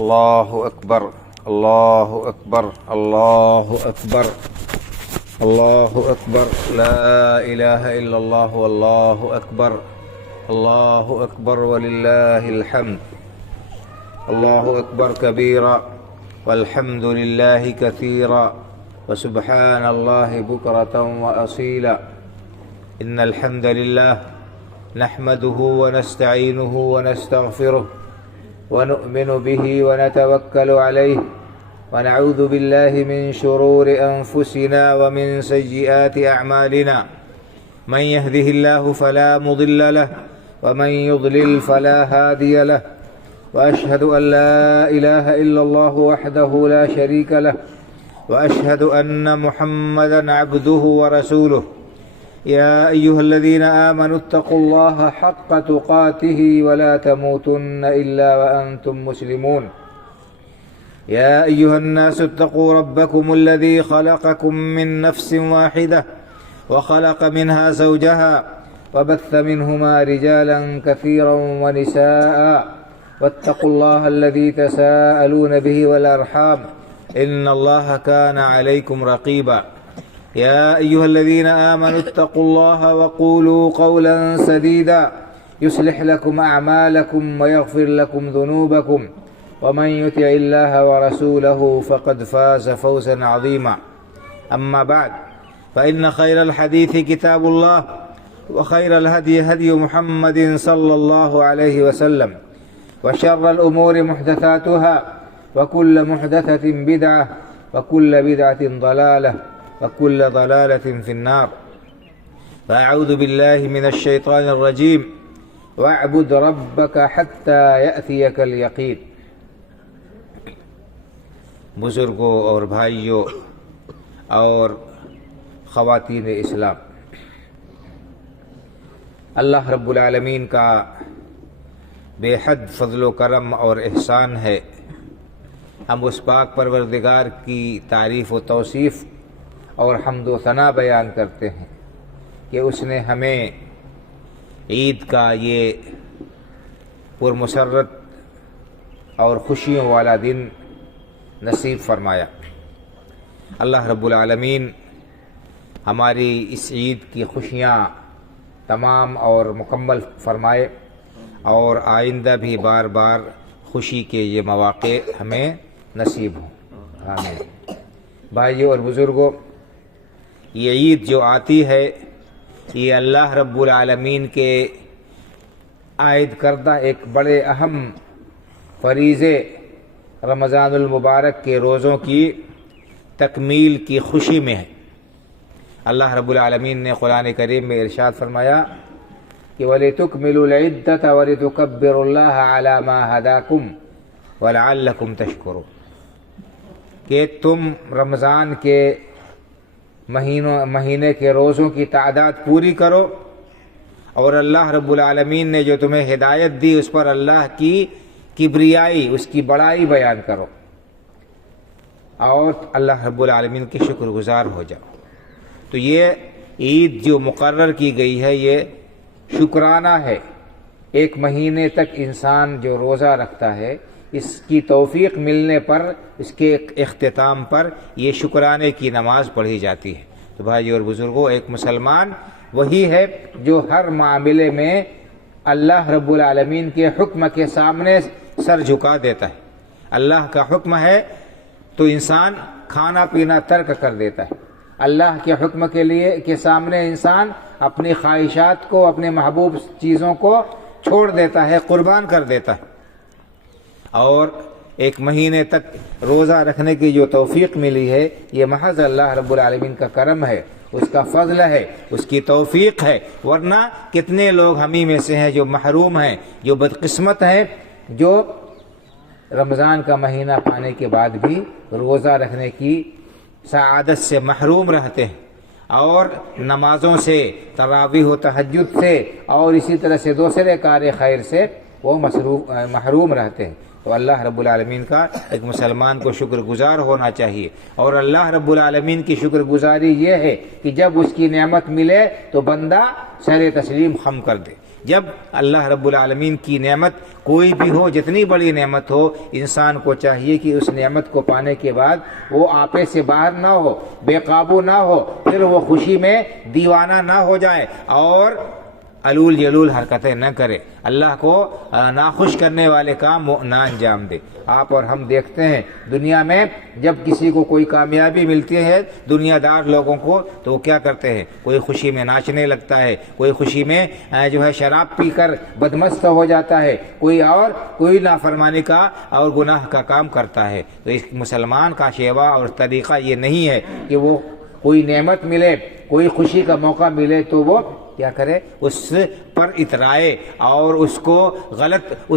اللہ اکبر اللہ اکبر اللہ اکبر اللہ اکبر لا الہ الا اللہ واللہ اکبر اللہ اکبر وللہ الحمد اللہ اکبر کبیرا والحمد للہ کثیرا وسبحان اللہ بکرۃ واصیلا ان الحمد للہ نحمده ونستعینه ونستغفره ونؤمن به ونتوكل عليه ونعوذ بالله من شرور أنفسنا ومن سيئات أعمالنا من يهده الله فلا مضل له ومن يضلل فلا هادي له وأشهد أن لا إله إلا الله وحده لا شريك له وأشهد أن محمدا عبده ورسوله يا أيها الذين آمنوا اتقوا الله حق تقاته ولا تموتن إلا وأنتم مسلمون يا أيها الناس اتقوا ربكم الذي خلقكم من نفس واحدة وخلق منها زوجها وبث منهما رجالا كثيرا ونساء واتقوا الله الذي تساءلون به والأرحام إن الله كان عليكم رقيبا يا أيها الذين آمنوا اتقوا الله وقولوا قولا سديدا يصلح لكم أعمالكم ويغفر لكم ذنوبكم ومن يطع الله ورسوله فقد فاز فوزا عظيما أما بعد فإن خير الحديث كتاب الله وخير الهدي هدي محمد صلى الله عليه وسلم وشر الأمور محدثاتها وكل محدثة بدعة وكل بدعة ضلالة وكل ضلالة في النار فأعوذ بالله من الشيطان الرجيم واعبد ربك حتى يأتيك اليقين. بزرگوں اور بھائیوں اور خواتین اسلام، اللہ رب العالمین کا بے حد فضل و کرم اور احسان ہے. ہم اس پاک پروردگار کی تعریف و توصیف اور حمد و ثنا بیان کرتے ہیں کہ اس نے ہمیں عید کا یہ پرمسرت اور خوشیوں والا دن نصیب فرمایا. اللہ رب العالمین ہماری اس عید کی خوشیاں تمام اور مکمل فرمائے اور آئندہ بھی بار بار خوشی کے یہ مواقع ہمیں نصیب ہوں. آمین. بھائیوں اور بزرگوں، یہ عید جو آتی ہے یہ اللہ رب العالمین کے عائد کردہ ایک بڑے اہم فریضے رمضان المبارک کے روزوں کی تکمیل کی خوشی میں ہے. اللہ رب العالمین نے قرآن کریم میں ارشاد فرمایا کہ وَلِتُكْمِلُوا الْعِدَّةَ وَلِتُكَبِّرُوا اللَّهَ عَلَى مَا هَدَاكُمْ وَلَعَلَّكُمْ تَشْكُرُونَ، کہ تم رمضان کے مہینے کے روزوں کی تعداد پوری کرو اور اللہ رب العالمین نے جو تمہیں ہدایت دی اس پر اللہ کی کبریائی، اس کی بڑائی بیان کرو اور اللہ رب العالمین کے شکر گزار ہو جاؤ. تو یہ عید جو مقرر کی گئی ہے یہ شکرانہ ہے. ایک مہینے تک انسان جو روزہ رکھتا ہے اس کی توفیق ملنے پر، اس کے اختتام پر یہ شکرانے کی نماز پڑھی جاتی ہے. تو بھائیو اور بزرگوں، ایک مسلمان وہی ہے جو ہر معاملے میں اللہ رب العالمین کے حکم کے سامنے سر جھکا دیتا ہے. اللہ کا حکم ہے تو انسان کھانا پینا ترک کر دیتا ہے. اللہ کے حکم کے سامنے انسان اپنی خواہشات کو، اپنے محبوب چیزوں کو چھوڑ دیتا ہے، قربان کر دیتا ہے. اور ایک مہینے تک روزہ رکھنے کی جو توفیق ملی ہے یہ محض اللہ رب العالمین کا کرم ہے، اس کا فضل ہے، اس کی توفیق ہے. ورنہ کتنے لوگ ہمیں میں سے ہیں جو محروم ہیں، جو بدقسمت ہیں، جو رمضان کا مہینہ پانے کے بعد بھی روزہ رکھنے کی سعادت سے محروم رہتے ہیں اور نمازوں سے، تراویح و تہجد سے اور اسی طرح سے دوسرے کار خیر سے وہ محروم رہتے ہیں. تو اللہ رب العالمین کا ایک مسلمان کو شکر گزار ہونا چاہیے. اور اللہ رب العالمین کی شکر گزاری یہ ہے کہ جب اس کی نعمت ملے تو بندہ سر تسلیم خم کر دے. جب اللہ رب العالمین کی نعمت کوئی بھی ہو، جتنی بڑی نعمت ہو، انسان کو چاہیے کہ اس نعمت کو پانے کے بعد وہ آپے سے باہر نہ ہو، بے قابو نہ ہو، پھر وہ خوشی میں دیوانہ نہ ہو جائے اور علول جلول حرکتیں نہ کرے، اللہ کو ناخوش کرنے والے کام وہ نہ انجام دے۔ آپ اور ہم دیکھتے ہیں دنیا میں جب کسی کو کوئی کامیابی ملتی ہے دنیا دار لوگوں کو، تو وہ کیا کرتے ہیں؟ کوئی خوشی میں ناچنے لگتا ہے، کوئی خوشی میں جو ہے شراب پی کر بدمست ہو جاتا ہے، کوئی نافرمانی کا اور گناہ کا کام کرتا ہے۔ تو اس مسلمان کا شیوا اور طریقہ یہ نہیں ہے کہ وہ کوئی نعمت ملے، کوئی خوشی کا موقع ملے تو وہ کیا کرے؟ اس پر اترائے اور اس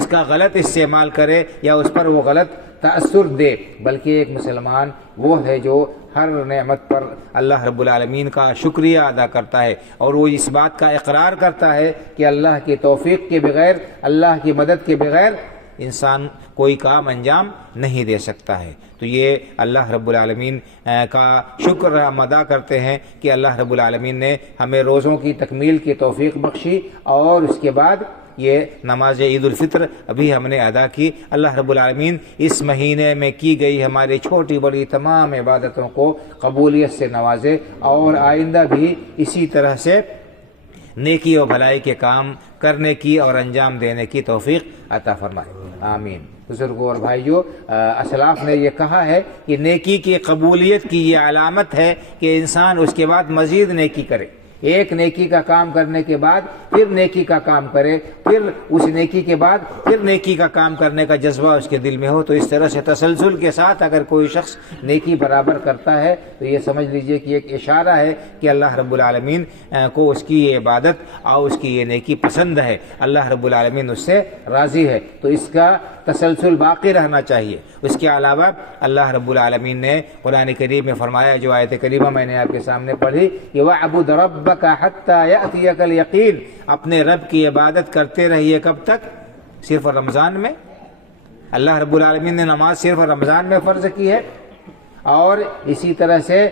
کا غلط استعمال کرے یا اس پر وہ غلط تأثر دے، بلکہ ایک مسلمان وہ ہے جو ہر نعمت پر اللہ رب العالمین کا شکریہ ادا کرتا ہے اور وہ اس بات کا اقرار کرتا ہے کہ اللہ کی توفیق کے بغیر، اللہ کی مدد کے بغیر انسان کوئی کام انجام نہیں دے سکتا ہے۔ تو یہ اللہ رب العالمین کا شکر ہم ادا کرتے ہیں کہ اللہ رب العالمین نے ہمیں روزوں کی تکمیل کی توفیق بخشی اور اس کے بعد یہ نماز عید الفطر ابھی ہم نے ادا کی۔ اللہ رب العالمین اس مہینے میں کی گئی ہماری چھوٹی بڑی تمام عبادتوں کو قبولیت سے نوازے اور آئندہ بھی اسی طرح سے نیکی و بھلائی کے کام کرنے کی اور انجام دینے کی توفیق عطا فرمائے، آمین۔ بزرگوں اور بھائیوں، اسلاف نے یہ کہا ہے کہ نیکی کی قبولیت کی یہ علامت ہے کہ انسان اس کے بعد مزید نیکی کرے، ایک نیکی کا کام کرنے کے بعد پھر نیکی کا کام کرے، پھر اس نیکی کے بعد پھر نیکی کا کام کرنے کا جذبہ اس کے دل میں ہو۔ تو اس طرح سے تسلسل کے ساتھ اگر کوئی شخص نیکی برابر کرتا ہے تو یہ سمجھ لیجئے کہ ایک اشارہ ہے کہ اللہ رب العالمین کو اس کی یہ عبادت اور اس کی یہ نیکی پسند ہے، اللہ رب العالمین اس سے راضی ہے، تو اس کا تسلسل باقی رہنا چاہیے۔ اس کے علاوہ اللہ رب العالمین نے قرآن کریم میں فرمایا، جو آیت کریمہ میں نے آپ کے سامنے پڑھی کہ وَاعْبُدْ رَبَّكَ حَتَّى يَأْتِيَكَ الْيَقِينُ، اپنے رب کی عبادت کرتے رہیے کب تک؟ صرف رمضان میں۔ اللہ رب العالمین نے نماز صرف رمضان میں فرض کی ہے اور اسی طرح سے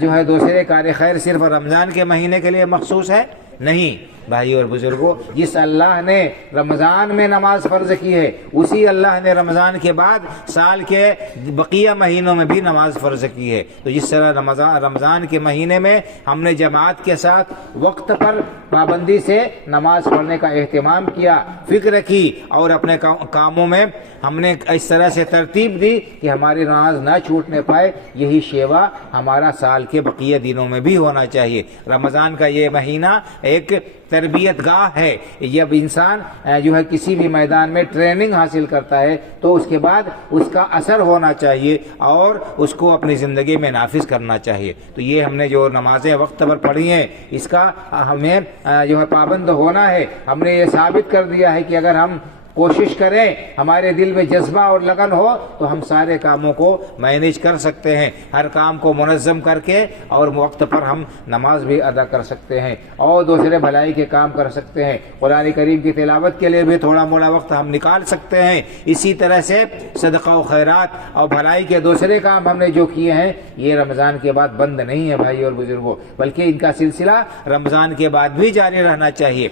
جو ہے دوسرے کار خیر صرف رمضان کے مہینے کے لیے مخصوص ہے؟ نہیں بھائیو اور بزرگوں، جس اللہ نے رمضان میں نماز فرض کی ہے اسی اللہ نے رمضان کے بعد سال کے بقیہ مہینوں میں بھی نماز فرض کی ہے۔ تو جس طرح رمضان کے مہینے میں ہم نے جماعت کے ساتھ وقت پر پابندی سے نماز پڑھنے کا اہتمام کیا، فکر کی اور اپنے کاموں میں ہم نے اس طرح سے ترتیب دی کہ ہماری نماز نہ چھوٹنے پائے، یہی شیوا ہمارا سال کے بقیہ دنوں میں بھی ہونا چاہیے۔ رمضان کا یہ مہینہ ایک تربیت گاہ ہے، جب انسان جو ہے کسی بھی میدان میں ٹریننگ حاصل کرتا ہے تو اس کے بعد اس کا اثر ہونا چاہیے اور اس کو اپنی زندگی میں نافذ کرنا چاہیے۔ تو یہ ہم نے جو نمازیں وقت پر پڑھی ہیں اس کا ہمیں جو ہے پابند ہونا ہے۔ ہم نے یہ ثابت کر دیا ہے کہ اگر ہم کوشش کریں، ہمارے دل میں جذبہ اور لگن ہو تو ہم سارے کاموں کو مینیج کر سکتے ہیں، ہر کام کو منظم کر کے اور وقت پر ہم نماز بھی ادا کر سکتے ہیں اور دوسرے بھلائی کے کام کر سکتے ہیں، قرآن کریم کی تلاوت کے لیے بھی تھوڑا موڑا وقت ہم نکال سکتے ہیں۔ اسی طرح سے صدقہ و خیرات اور بھلائی کے دوسرے کام ہم نے جو کیے ہیں یہ رمضان کے بعد بند نہیں ہے بھائی اور بزرگوں، بلکہ ان کا سلسلہ رمضان کے بعد بھی جاری رہنا چاہیے۔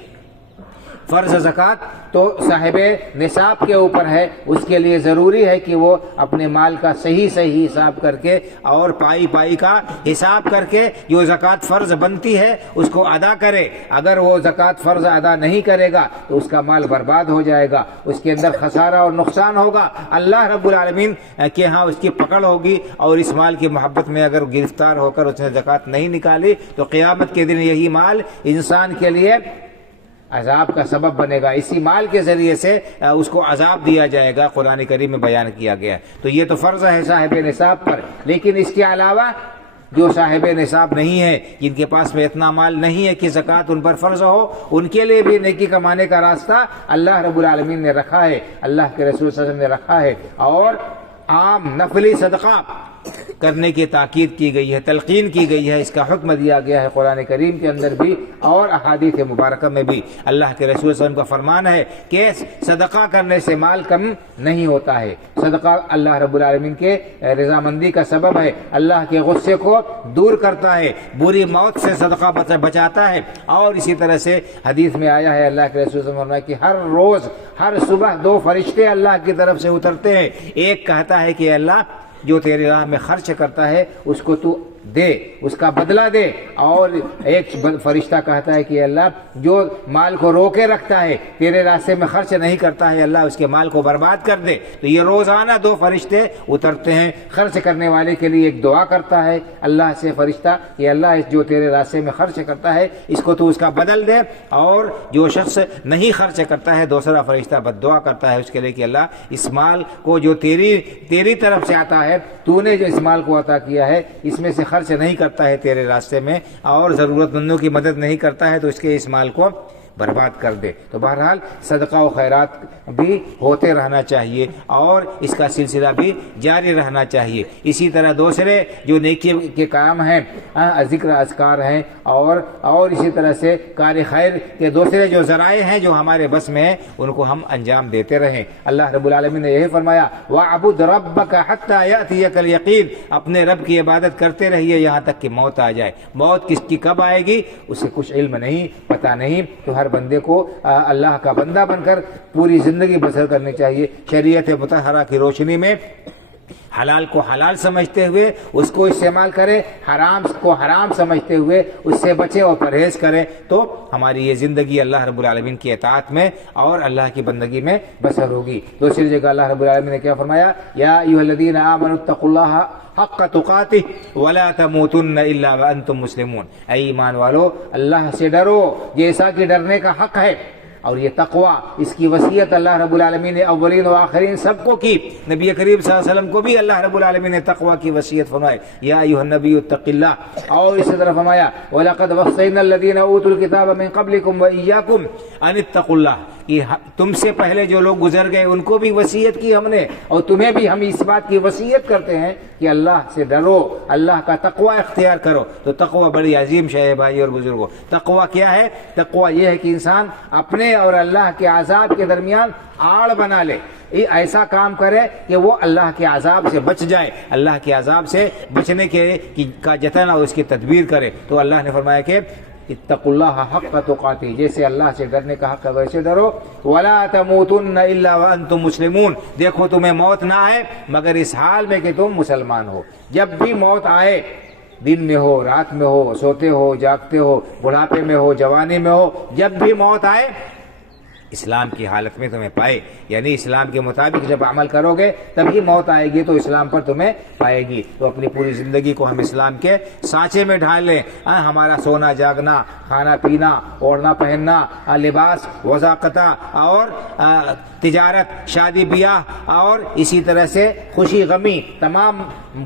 فرض زکوٰۃ تو صاحب نصاب کے اوپر ہے، اس کے لیے ضروری ہے کہ وہ اپنے مال کا صحیح حساب کر کے اور پائی کا حساب کر کے جو زکوٰۃ فرض بنتی ہے اس کو ادا کرے۔ اگر وہ زکوٰۃ فرض ادا نہیں کرے گا تو اس کا مال برباد ہو جائے گا، اس کے اندر خسارہ اور نقصان ہوگا، اللہ رب العالمین کے ہاں اس کی پکڑ ہوگی، اور اس مال کی محبت میں اگر گرفتار ہو کر اس نے زکوٰۃ نہیں نکالی تو قیامت کے دن یہی مال انسان کے لیے عذاب کا سبب بنے گا، اسی مال کے ذریعے سے اس کو عذاب دیا جائے گا، قرآن کریم میں بیان کیا گیا۔ تو یہ تو فرض ہے صاحب نصاب پر، لیکن اس کے علاوہ جو صاحب نصاب نہیں ہے، جن کے پاس میں اتنا مال نہیں ہے کہ زکوٰۃ ان پر فرض ہو، ان کے لیے بھی نیکی کمانے کا راستہ اللہ رب العالمین نے رکھا ہے، اللہ کے رسول صلی اللہ علیہ وسلم نے رکھا ہے۔ اور عام نفلی صدقہ کرنے کی تاکید کی گئی ہے، تلقین کی گئی ہے، اس کا حکم دیا گیا ہے قرآن کریم کے اندر بھی اور احادیث مبارکہ میں بھی۔ اللہ کے رسول صلی اللہ علیہ وسلم کا فرمان ہے کہ صدقہ کرنے سے مال کم نہیں ہوتا ہے، صدقہ اللہ رب العالمین کے رضامندی کا سبب ہے، اللہ کے غصے کو دور کرتا ہے، بری موت سے صدقہ بچاتا ہے۔ اور اسی طرح سے حدیث میں آیا ہے، اللہ کے رسول صلی اللہ علیہ وسلم نے فرمایا کہ ہر روز ہر صبح 2 فرشتے اللہ کی طرف سے اترتے ہیں، ایک کہتا ہے کہ اللہ جو تیرے راہ میں خرچ کرتا ہے اس کو تو دے، اس کا بدلہ دے، اور ایک فرشتہ کہتا ہے کہ اللہ جو مال کو روکے رکھتا ہے، تیرے راستے میں خرچ نہیں کرتا ہے، اللہ اس کے مال کو برباد کر دے۔ تو یہ روزانہ 2 فرشتے اترتے ہیں، خرچ کرنے والے کے لیے ایک دعا کرتا ہے اللہ سے فرشتہ کہ اللہ جو تیرے راستے میں خرچ کرتا ہے اس کو تو اس کا بدل دے، اور جو شخص نہیں خرچ کرتا ہے دوسرا فرشتہ بد دعا کرتا ہے اس کے لیے کہ اللہ اس مال کو جو تیری طرف سے آتا ہے، تو نے جو اس مال کو عطا کیا ہے اس میں سے خرچ نہیں کرتا ہے تیرے راستے میں اور ضرورت مندوں کی مدد نہیں کرتا ہے تو اس کے اس مال کو برباد کر دے۔ تو بہرحال صدقہ و خیرات بھی ہوتے رہنا چاہیے اور اس کا سلسلہ بھی جاری رہنا چاہیے۔ اسی طرح دوسرے جو نیکی کے کام ہیں، ذکر اذکار ہیں، اور اسی طرح سے کار خیر کے دوسرے جو ذرائع ہیں جو ہمارے بس میں ہیں ان کو ہم انجام دیتے رہیں۔ اللہ رب العالمین نے یہی فرمایا وَاعْبُدْ رَبَّكَ حَتَّى يَأْتِيَكَ الْيَقِينُ، اپنے رب کی عبادت کرتے رہیے یہاں تک کہ موت آ جائے۔ موت کس کی کب آئے گی اسے کچھ علم نہیں، پتہ نہیں۔ تو ہر بندے کو اللہ کا بندہ بن کر پوری زندگی بسر کرنی چاہیے، شریعت مطہرہ کی روشنی میں حلال کو حلال سمجھتے ہوئے اس کو استعمال کرے، حرام کو حرام سمجھتے ہوئے اس سے بچے اور پرہیز کرے، تو ہماری یہ زندگی اللہ رب العالمین کی اطاعت میں اور اللہ کی بندگی میں بسر ہوگی۔ دوسری جگہ اللہ رب العالمین نے کیا فرمایا؟ یا ایھا الذین آمنوا اتقوا اللہ حق تقاتہ ولا تموتن الا وانتم مسلمون، اے ایمان والو اللہ سے ڈرو جیسا کہ ڈرنے کا حق ہے۔ اور یہ تقوی، اس کی وصیت اللہ رب العالمین نے اولین و آخرین سب کو کی، نبی کریم صلی اللہ علیہ وسلم کو بھی اللہ رب العالمین نے تقوی کی وصیت فرمائی، یا ایھا النبی اتق اللہ۔ اور اسی طرح فرمایا وَلَقَدْ وَصَّيْنَا الَّذِينَ أُوتُوا الْكِتَابَ مِن قَبْلِكُمْ وَإِيَّاكُمْ أَنِ اتَّقُوا اللَّهَ، کہ تم سے پہلے جو لوگ گزر گئے ان کو بھی وصیت کی ہم نے، اور تمہیں بھی ہم اس بات کی وصیت کرتے ہیں کہ اللہ سے ڈرو، اللہ کا تقوی اختیار کرو۔ تو تقوی بڑی عظیم شے ہے بھائی اور بزرگوں۔ تقوی کیا ہے؟ تقوی یہ ہے کہ انسان اپنے اور اللہ کے عذاب کے درمیان آڑ بنا لے، ایسا کام کرے کہ وہ اللہ کے عذاب سے بچ جائے، اللہ کے عذاب سے بچنے کا جتن اور اس کی تدبیر کرے۔ تو اللہ نے فرمایا کہ اتقوا اللہ حق تقاتہ، جیسے اللہ سے ڈرنے کا حق ہے ویسے ڈرو، ولا تموتن الا وانتم مسلمون، دیکھو تمہیں موت نہ آئے مگر اس حال میں کہ تم مسلمان ہو۔ جب بھی موت آئے، دن میں ہو، رات میں ہو، سوتے ہو، جاگتے ہو، بڑھاپے میں ہو، جوانی میں ہو، جب بھی موت آئے اسلام کی حالت میں تمہیں پائے، یعنی اسلام کے مطابق جب عمل کرو گے تبھی موت آئے گی تو اسلام پر تمہیں پائے گی۔ تو اپنی پوری زندگی کو ہم اسلام کے سانچے میں ڈھال لیں، ہمارا سونا جاگنا، کھانا پینا، اوڑھنا پہننا، لباس، وضاقتہ اور تجارت، شادی بیاہ اور اسی طرح سے خوشی غمی، تمام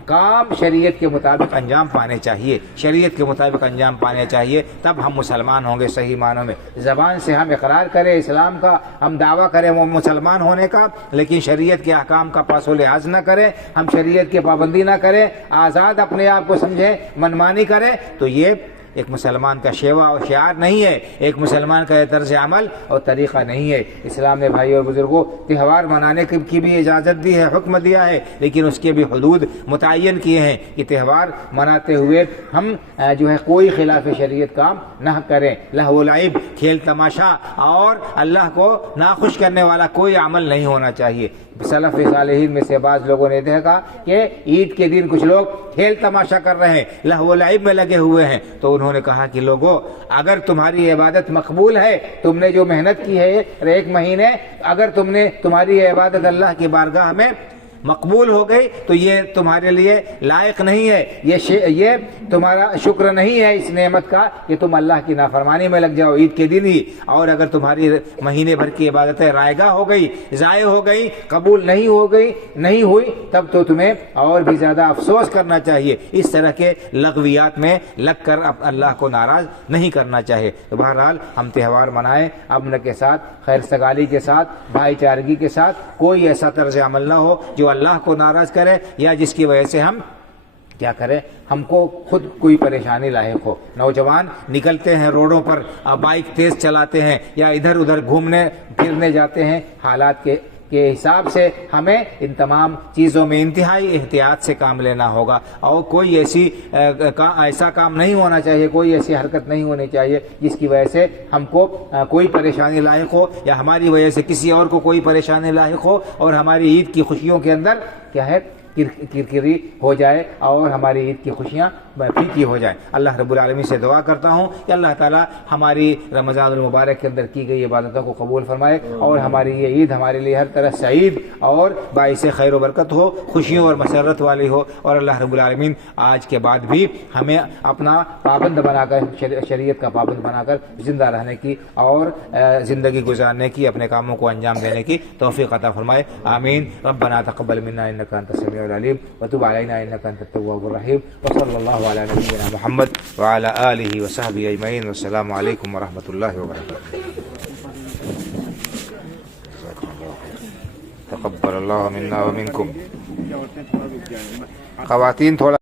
کام شریعت کے مطابق انجام پانے چاہیے، شریعت کے مطابق انجام پانے چاہیے، تب ہم مسلمان ہوں گے صحیح معنوں میں۔ زبان سے ہم اقرار کریں اسلام کا، ہم دعویٰ کریں وہ مسلمان ہونے کا، لیکن شریعت کے احکام کا پاس و لحاظ نہ کریں، ہم شریعت کی پابندی نہ کریں، آزاد اپنے آپ کو سمجھیں، منمانی کریں، تو یہ ایک مسلمان کا شیوا اور شعار نہیں ہے، ایک مسلمان کا یہ طرز عمل اور طریقہ نہیں ہے۔ اسلام نے بھائی اور بزرگوں تہوار منانے کی بھی اجازت دی ہے، حکم دیا ہے، لیکن اس کے بھی حدود متعین کیے ہیں کہ تہوار مناتے ہوئے ہم جو ہے کوئی خلاف شریعت کام نہ کریں، لہو و لعب، کھیل تماشا اور اللہ کو ناخوش کرنے والا کوئی عمل نہیں ہونا چاہیے۔ سلف صالحین میں سے بعض لوگوں نے دیکھا کہ عید کے دن کچھ لوگ کھیل تماشا کر رہے ہیں، لہو و لعب میں لگے ہوئے ہیں، تو انہوں نے کہا کہ لوگوں اگر تمہاری عبادت مقبول ہے، تم نے جو محنت کی ہے 1 مہینے، اگر تمہاری عبادت اللہ کی بارگاہ میں مقبول ہو گئی تو یہ تمہارے لیے لائق نہیں ہے، یہ تمہارا شکر نہیں ہے اس نعمت کا کہ تم اللہ کی نافرمانی میں لگ جاؤ عید کے دن ہی، اور اگر تمہاری مہینے بھر کی عبادتیں رائگاں ہو گئی، ضائع ہو گئی، قبول نہیں ہوئی، تب تو تمہیں اور بھی زیادہ افسوس کرنا چاہیے۔ اس طرح کے لغویات میں لگ کر اللہ کو ناراض نہیں کرنا چاہیے۔ تو بہرحال ہم تہوار منائیں امن کے ساتھ، خیر سگالی کے ساتھ، بھائی چارگی کے ساتھ، کوئی ایسا طرز عمل نہ ہو جو اللہ کو ناراض کرے یا جس کی وجہ سے ہم کیا کریں، ہم کو خود کوئی پریشانی لاحق ہو. نوجوان نکلتے ہیں روڈوں پر، بائک تیز چلاتے ہیں یا ادھر ادھر گھومنے پھرنے جاتے ہیں، حالات کے حساب سے ہمیں ان تمام چیزوں میں انتہائی احتیاط سے کام لینا ہوگا، اور کوئی ایسا کام نہیں ہونا چاہیے، کوئی ایسی حرکت نہیں ہونی چاہیے جس کی وجہ سے ہم کو کوئی پریشانی لاحق ہو یا ہماری وجہ سے کسی اور کو کوئی پریشانی لاحق ہو، اور ہماری عید کی خوشیوں کے اندر کیا ہے کرکری ہو جائے اور ہماری عید کی خوشیاں پھیکی ہو جائیں. اللہ رب العالمین سے دعا کرتا ہوں کہ اللہ تعالیٰ ہماری رمضان المبارک کے اندر کی گئی عبادتوں کو قبول فرمائے، اور ہماری یہ عید ہمارے لیے ہر طرح سعید اور باعث خیر و برکت ہو، خوشیوں اور مسرت والی ہو، اور اللہ رب العالمین آج کے بعد بھی ہمیں اپنا پابند بنا کر، شریعت کا پابند بنا کر زندہ رہنے کی اور زندگی گزارنے کی، اپنے کاموں کو انجام دینے کی توفیق عطا فرمائے. آمین. ربنا تقبل منا انک انت السمیع العلیم وتب علینا انک انت التواب الرحیم. وصلی اللہ علی نبینا محمد وعلی آلہ وصحبہ اجمعین. والسلام علیکم ورحمۃ اللہ وبرکاتہ. تقبل اللہ منا ومنکم. خواتین تھوڑا